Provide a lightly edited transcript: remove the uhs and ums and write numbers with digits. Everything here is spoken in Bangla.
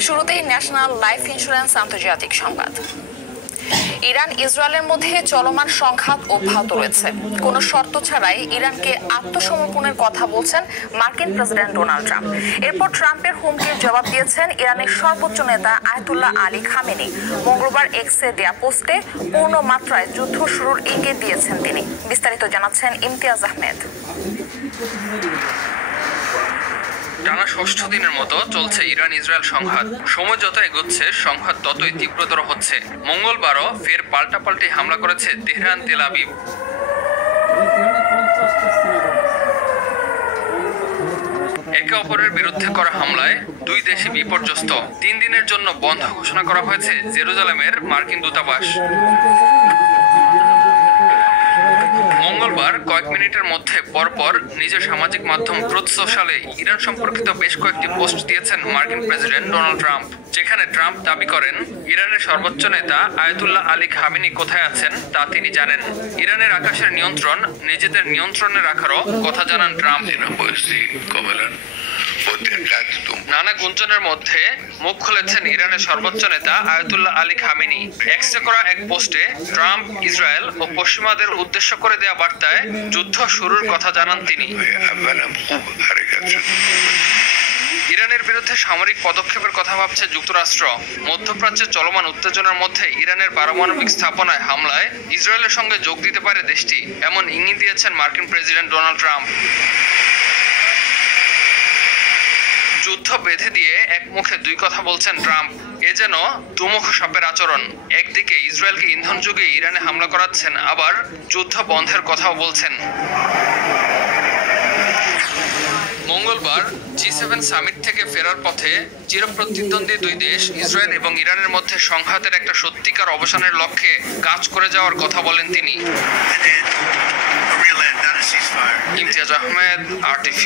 শুরুতেই ন্যাশনাল লাইফ ইন্স্যুরেন্স আন্তর্জাতিক সংবাদ। ইরান ইসরায়েলের মধ্যে চলমান সংঘাত অব্যাহত রয়েছে। কোনো শর্ত ছাড়াই ইরানকে আত্মসমর্পণের কথা বলছেন মার্কিন প্রেসিডেন্ট ডোনাল্ড ট্রাম্প। এরপর ট্রাম্পের হুমকির জবাব দিয়েছেন ইরানের সর্বোচ্চ নেতা আয়াতুল্লাহ আলী খামেনি। মঙ্গলবার এক্সে দেয়া পোস্টে পূর্ণ মাত্রায় যুদ্ধ শুরুর ইঙ্গিত দিয়েছেন তিনি। বিস্তারিত জানাচ্ছেন ইমতিয়াজ আহমেদ। টানা ষষ্ঠ দিনের মতো চলছে ইরান ইসরায়েল সংঘাত। সময় যত এগোচ্ছে সংঘাত ততই তীব্রতর হচ্ছে। মঙ্গলবারও ফের পাল্টাপাল্টি হামলা করেছে তেহরান, তেল আবিব। একে অপরের বিরুদ্ধে করা হামলায় দুই দেশই বিপর্যস্ত। 3 দিনের জন্য বন্ধ ঘোষণা করা হয়েছে জেরুজালেমের মার্কিন দূতাবাস। মঙ্গলবার কয়েক মিনিটের মধ্যে পরপর নিজের সামাজিক মাধ্যম ট্রুথ সোশ্যালে ইরান সম্পর্কিত বেশ কয়েকটি পোস্ট দিয়েছেন মার্কিন প্রেসিডেন্ট ডোনাল্ড ট্রাম্প, যেখানে ট্রাম্প দাবি করেন ইরানের সর্বোচ্চ নেতা আয়াতুল্লাহ আলী খামেনি কোথায় আছেন তা তিনি জানেন। ইরানের আকাশের নিয়ন্ত্রণ নিজেদের নিয়ন্ত্রণে রাখারও কথা জানান ট্রাম্প। নানা গুঞ্জনের মধ্যে মুখ খুলেছেন ইরানের সর্বোচ্চ নেতা আয়াতুল্লাহ আলী খামেনি। এক্সে করা এক পোস্টে ট্রাম্প ইসরায়েল ও পশ্চিমাদের উদ্দেশ্য করে দেয়া বার্তায় যুদ্ধ শুরুর কথা জানান তিনি। ইরানের বিরুদ্ধে সামরিক পদক্ষেপের কথা ভাবছে যুক্তরাষ্ট্র। মধ্যপ্রাচ্যে চলমান উত্তেজনার মধ্যে ইরানের পারমাণবিক স্থাপনায় হামলায় ইসরায়েলের সঙ্গে যোগ দিতে পারে দেশটি, এমন ইঙ্গিত দিয়েছেন মার্কিন প্রেসিডেন্ট ডোনাল্ড ট্রাম্প। যুদ্ধ বেঁধে দিয়ে এক মুখে দুই কথা বলছেন ট্রাম্প। এ যেন দুমুখ সাপের আচরণ। একদিকে ইসরায়েলকে ইন্ধন যুগে ইরানে হামলা করাচ্ছেন, আবার যুদ্ধ বন্ধের কথাও বলছেন। মঙ্গলবার G7 সামিট থেকে ফেরার পথে চিরপ্রতিদ্বন্দ্বী দুই দেশ ইসরায়েল এবং ইরানের মধ্যে সংঘাতের একটা সত্যিকার অবসানের লক্ষ্যে কাজ করে যাওয়ার কথা বলেন তিনি। ইমতিয়াজ আহমেদ, RTV।